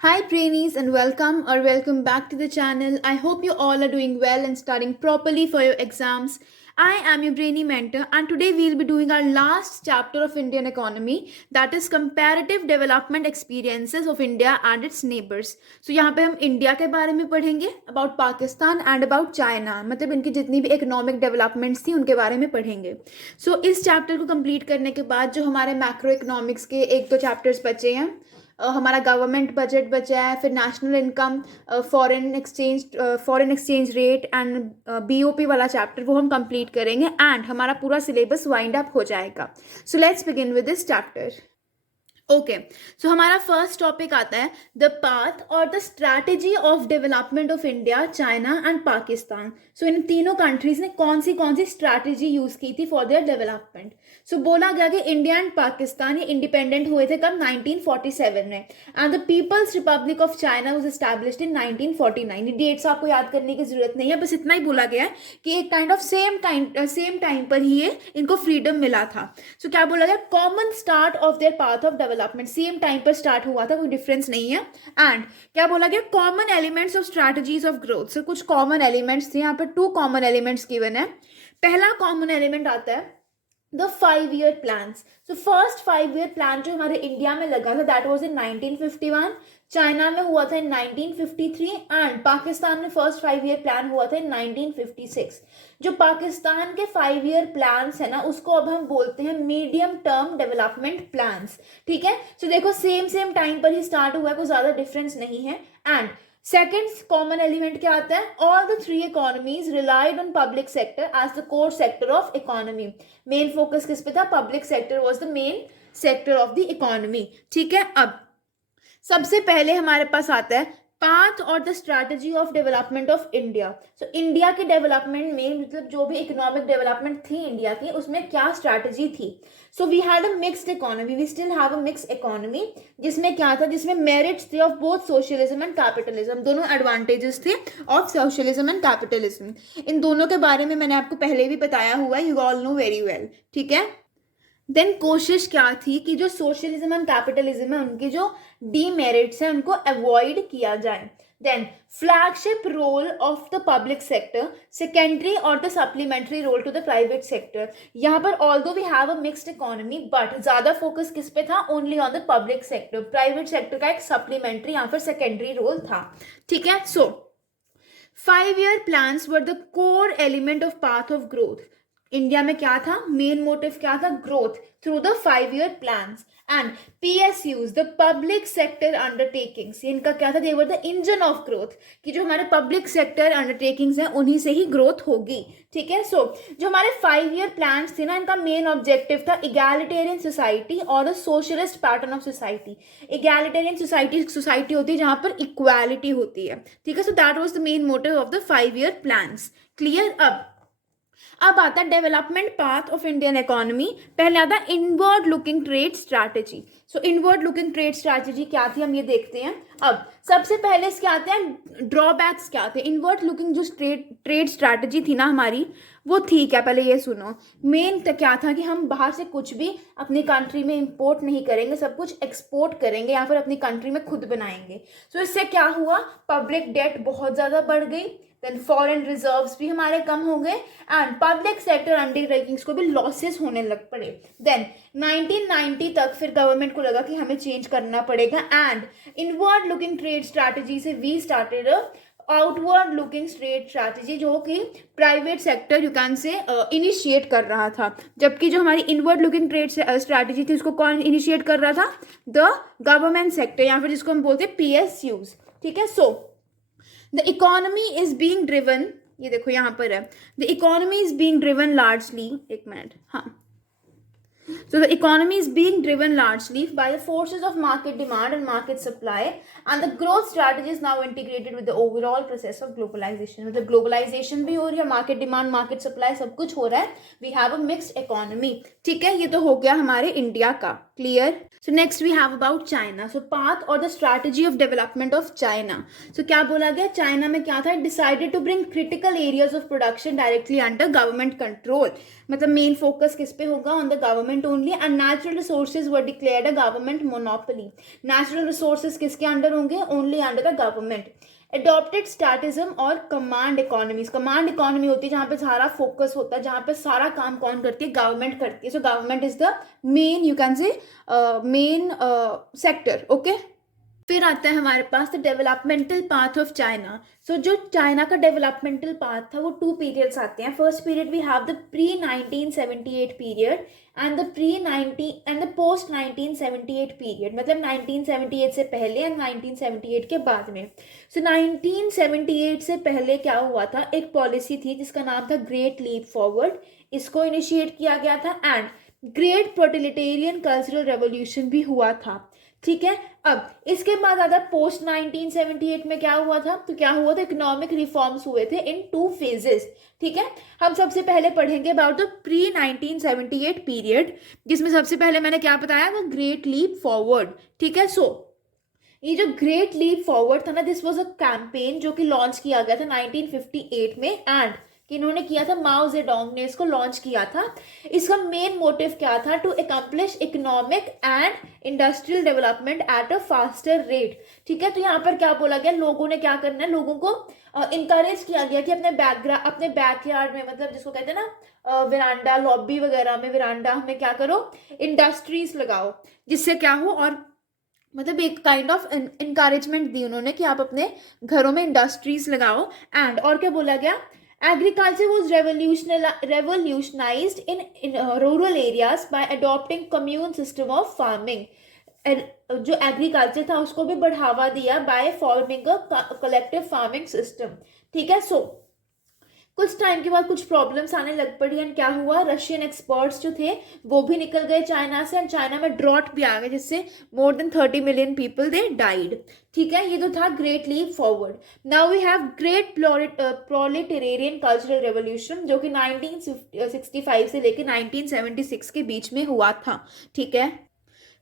Hi, trainees, and welcome back to the channel. I hope you all are doing well and studying properly for your exams. I am your brainy mentor, and today we'll be doing our last chapter of Indian economy, that is comparative development experiences of India and its neighbors. So यहाँ पे हम India के बारे में पढ़ेंगे, about Pakistan and about China, मतलब इनकी जितनी भी इकोनॉमिक डेवलपमेंट्स थी उनके बारे में पढ़ेंगे. सो इस चैप्टर को कंप्लीट करने के बाद जो हमारे मैक्रो इकोनॉमिक्स के एक दो चैप्टर्स बचे हैं, हमारा गवर्नमेंट बजट बचा है, फिर national income, foreign exchange rate and BOP वाला चैप्टर वो हम कंप्लीट करेंगे एंड हमारा पूरा सिलेबस वाइंड अप हो जाएगा. So let's begin with this chapter. Okay, so हमारा फर्स्ट टॉपिक आता है द पाथ और the strategy of development of India, China and Pakistan. So इन तीनों कंट्रीज ने कौन सी स्ट्रैटेजी यूज की थी फॉर देयर डेवलपमेंट. सो बोला गया कि इंडिया एंड पाकिस्तान ये इंडिपेंडेंट हुए थे कब 1947 में, and the People's Republic of China was established in 1949. ये डेट्स आपको याद करने की जरूरत नहीं है, बस इतना ही बोला गया है कि एक काइंड ऑफ सेम टाइम पर ही ये इनको फ्रीडम मिला था. सो क्या बोला गया, common start of their path of development, same time पर स्टार्ट हुआ था, कोई डिफरेंस नहीं है. एंड क्या बोला गया, common elements of strategies of growth. So कुछ कॉमन एलिमेंट्स थे, यहाँ पर 2 कॉमन एलिमेंट्स गिवन है. पहला कॉमन एलिमेंट आता है the 5 year plans. So first 5 year plan जो हमारे इंडिया में लगा था दैट वाज इन 1951, चाइना में हुआ था इन 1953 एंड पाकिस्तान में फर्स्ट 5 year प्लान हुआ था इन 1956. जो पाकिस्तान के 5 year प्लान्स है ना, उसको अब हम बोलते हैं मीडियम टर्म डेवलपमेंट प्लान्स. ठीक है, सो देखो सेम टाइम पर ही स्टार्ट हुआ है, कोई ज्यादा डिफरेंस नहीं है. एंड सेकेंड कॉमन एलिमेंट क्या आता है, all the 3 economies relied on public sector as the core sector of economy. Main focus किस पे था, public sector was the main sector of the economy. ठीक है, अब सबसे पहले हमारे पास आता है पाथ और the strategy of development of India. So India के डेवलपमेंट में, मतलब जो भी इकोनॉमिक डेवलपमेंट थी इंडिया की, उसमें क्या स्ट्रैटेजी थी. So we had a mixed economy, we still have a mixed economy, जिसमें क्या था, जिसमें मेरिट्स थे of both socialism and capitalism. दोनों एडवांटेजेस थे ऑफ सोशलिज्म एंड कैपिटलिज्म. इन दोनों के बारे में मैंने आपको पहले भी बताया हुआ है, you all know very well. ठीक है, देन कोशिश क्या थी कि जो सोशलिज्म एंड कैपिटलिज्म है उनकी जो डीमेरिट्स है उनको अवॉइड किया जाए. Then flagship role of the public sector, secondary और the supplementary role to the private sector. यहाँ पर although we have a mixed economy but ज्यादा फोकस किस पे था, only on the public sector. Private sector का एक सप्लीमेंट्री यहाँ पर सेकेंडरी रोल था. ठीक है, so 5 year plans were the core element of path of growth. India में क्या था, मेन मोटिव क्या था, growth through the 5 year plans. And PSUs, the public sector undertakings, इनका क्या था, they were the engine of growth, कि जो हमारे पब्लिक सेक्टर अंडरटेकिंग्स हैं उन्हीं से ही ग्रोथ होगी. ठीक है, सो जो हमारे 5 year प्लान्स थे ना, इनका मेन ऑब्जेक्टिव था इगैलिटेरियन सोसाइटी और a socialist pattern of society. Egalitarian society होती है जहां पर इक्वालिटी होती है. ठीक है, so that was the main motive of the 5 year plans. Clear. अब आता है development path of Indian economy. पहले आता है इनवर्ड लुकिंग ट्रेड स्ट्रैटेजी. सो इनवर्ड लुकिंग ट्रेड स्ट्रैटेजी क्या थी, हम ये देखते हैं. अब सबसे पहले इसके आते हैं ड्रॉबैक्स क्या थे. इनवर्ड लुकिंग जो ट्रेड स्ट्रैटेजी थी ना हमारी, वो थी क्या, पहले ये सुनो. मेन तो क्या था कि हम बाहर से कुछ भी अपनी कंट्री में इंपोर्ट नहीं करेंगे, सब कुछ एक्सपोर्ट करेंगे या फिर अपनी कंट्री में खुद बनाएंगे. सो इससे क्या हुआ, पब्लिक डेट बहुत ज़्यादा बढ़ गई. देन फॉरेन रिजर्व्स भी हमारे कम हो गए एंड पब्लिक सेक्टर अंडरटेकिंग्स को भी लॉसेस होने लग पड़े. देन 1990 तक फिर गवर्नमेंट को लगा कि हमें चेंज करना पड़ेगा and inward looking trade strategy से we started outward looking trade strategy, जो कि private sector you can say initiate कर रहा था. जबकि जो हमारी इनवर्ड लुकिंग ट्रेड स्ट्रैटेजी थी उसको कौन इनिशिएट कर रहा था, द गवर्नमेंट सेक्टर, या फिर जिसको हम बोलते हैं PSUs. ठीक है, so the economy is being driven, ये देखो यहाँ पर है, the economy is being driven largely, एक मिनट, हाँ. So the economy is being driven largely by the forces of market demand and market supply, and the growth strategy is now integrated with the overall process of globalization. मतलब globalization भी हो रही है, market demand, market supply सब कुछ हो रहा है. We have a mixed economy. ठीक है, ये तो हो गया हमारे इंडिया का. Clear. So next we have about China. So path और the strategy of development of China. So क्या बोला गया, चाइना में क्या था, decided to bring critical areas of production directly under government control. मतलब मेन फोकस किस पे होगा, on the government only. And natural resources were declared a government monopoly. Natural resources किसके अंडर होंगे, only under the government. Adopted statism और command economies. Command economy होती है जहाँ पे सारा फोकस होता है, जहाँ पे सारा काम कौन करती है, गवर्नमेंट करती है. So government is the main, you can say main sector. Okay. फिर आता है हमारे पास the developmental path of China. So जो चाइना का डेवलपमेंटल पाथ था वो 2 पीरियड्स आते हैं. First period we have the pre 1978 period and the post 1978 period. मतलब 1978 से पहले एंड 1978 के बाद में. सो 1978 से पहले क्या हुआ था, एक पॉलिसी थी जिसका नाम था ग्रेट लीप फॉरवर्ड. इसको इनिशिएट किया गया था. And great totalitarian cultural revolution भी हुआ था. ठीक है. अब इसके बाद आता पोस्ट 1978 में क्या हुआ था, तो क्या हुआ था, इकोनॉमिक रिफॉर्म्स हुए थे इन 2 फेजेस. ठीक है. हम सबसे पहले पढ़ेंगे अबाउट द प्री 1978 पीरियड, जिसमें सबसे पहले मैंने क्या बताया, वो ग्रेट लीप फॉरवर्ड. ठीक है. सो ये जो ग्रेट लीप फॉरवर्ड था ना, दिस वाज अ कैंपेन जो कि लॉन्च किया गया था 1958 में. एंड कि इन्होंने किया था, माओ जेडोंग ने इसको लॉन्च किया था. इसका मेन मोटिव क्या था, to accomplish economic and industrial development at a faster rate. ठीक है. तो यहाँ पर क्या बोला गया, लोगों ने क्या करना है, लोगों को इंकरेज किया गया कि अपने बैकयार्ड में, मतलब जिसको कहते हैं ना विरांडा, लॉबी वगैरह में, विरांडा में क्या करो, इंडस्ट्रीज लगाओ, जिससे क्या हो, और मतलब एक काइंड ऑफ इनकरेजमेंट दी उन्होंने कि आप अपने घरों में इंडस्ट्रीज लगाओ. एंड और क्या बोला गया, agriculture was revolutionized in rural areas by adopting commune system of farming. जो एग्रीकल्चर था उसको भी बढ़ावा दिया by forming a collective farming system. ठीक है. सो कुछ टाइम के बाद कुछ प्रॉब्लम्स आने लग पड़ी. एंड क्या हुआ, रशियन एक्सपर्ट्स जो थे वो भी निकल गए चाइना से. एंड चाइना में ड्रॉट भी आ गए, जिससे more than 30 million people they died. ठीक है. ये तो था great leap forward. Now we have great proletarian cultural revolution, जो कि 1965 से लेकर 1976 के बीच में हुआ था. ठीक है.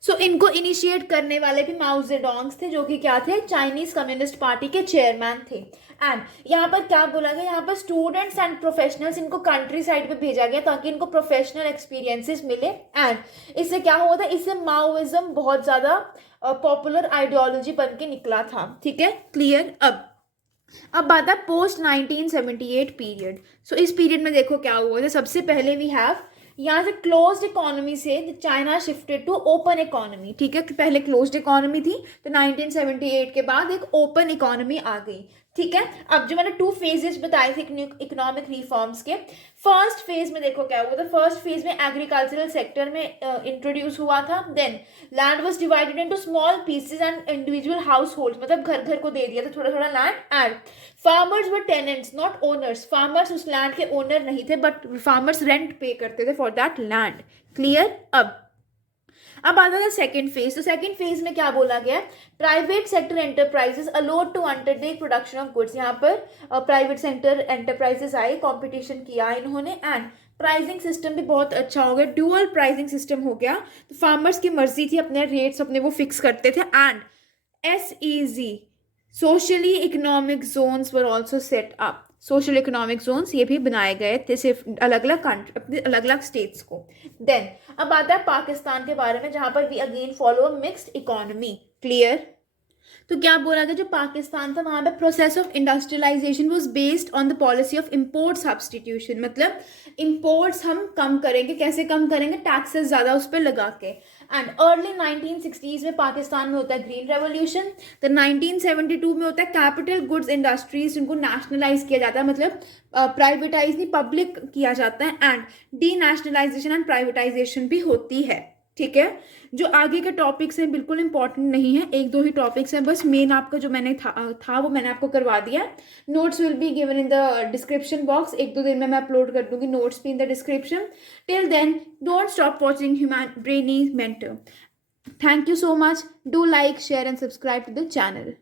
सो इनको इनिशिएट करने वाले भी माओ जेडोंग थे, जो कि क्या थे, चाइनीज कम्युनिस्ट पार्टी के चेयरमैन थे. एंड यहाँ पर क्या बोला गया, यहाँ पर स्टूडेंट्स एंड प्रोफेशनल्स, इनको कंट्री साइड पे भेजा गया ताकि इनको प्रोफेशनल एक्सपीरियंसेस मिले. एंड इससे क्या हुआ था, इससे माओइज्म बहुत ज़्यादा पॉपुलर आइडियोलॉजी बन के निकला था. ठीक है. क्लियर. अब बात है पोस्ट 1978 पीरियड. सो इस पीरियड में देखो क्या हुआ था. सबसे पहले वी हैव यहाँ से क्लोज्ड इकोनॉमी से China shifted to open economy. ठीक है. पहले क्लोज्ड इकोनॉमी थी, तो 1978 के बाद एक ओपन इकोनॉमी आ गई. ठीक है. अब जो मैंने 2 फेजेस बताए थे इकोनॉमिक रिफॉर्म्स के, फर्स्ट फेज में देखो क्या हुआ था. फर्स्ट फेज में एग्रीकल्चरल सेक्टर में इंट्रोड्यूस हुआ था. Then land was divided into small pieces and individual household, मतलब घर घर को दे दिया था थोड़ा थोड़ा land. And farmers were tenants not owners. Farmers उस लैंड के ओनर नहीं थे, बट फार्मर्स रेंट पे करते थे फॉर दैट लैंड. क्लियर. अब आता है सेकंड फेज. तो सेकंड फेज में क्या बोला गया, private sector enterprises allowed to undertake production of goods. यहाँ पर प्राइवेट सेक्टर एंटरप्राइजेस आए, कंपटीशन किया इन्होंने. एंड प्राइसिंग सिस्टम भी बहुत अच्छा हो गया, ड्यूअल प्राइसिंग सिस्टम हो गया. तो फार्मर्स की मर्जी थी, अपने रेट्स अपने वो फिक्स करते थे. And SEZ socially economic zones were also set up. Social economic zones ये भी बनाए गए थे, सिर्फ अलग अलग कंट्री, अपने अलग अलग स्टेट्स को. देन अब आता है पाकिस्तान के बारे में, जहां पर we again follow mixed economy. Clear. तो क्या बोला गया, जो पाकिस्तान था वहां पे process of industrialisation was based on the policy of import substitution. मतलब इंपोर्ट्स हम कम करेंगे. कैसे कम करेंगे, टैक्सेस ज़्यादा उस पर लगा के. एंड अर्ली 1960s में पाकिस्तान में होता है ग्रीन रेवोल्यूशन. तो 1972 में होता है कैपिटल गुड्स इंडस्ट्रीज, उनको नेशनलाइज किया जाता है, मतलब प्राइवेटाइज नहीं पब्लिक किया जाता है. And D nationalisation and privatisation भी होती है. ठीक है. जो आगे के टॉपिक्स हैं बिल्कुल इंपॉर्टेंट नहीं है, 1-2 ही टॉपिक्स हैं बस. मेन आपका जो मैंने था वो मैंने आपको करवा दिया. Notes will be given in the description box. 1-2 दिन में मैं अपलोड कर दूंगी नोट्स भी in the description. Till then don't stop watching human brainy mentor. Thank you so much. Do like, share and subscribe to the channel.